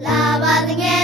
Love the game.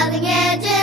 loving edges.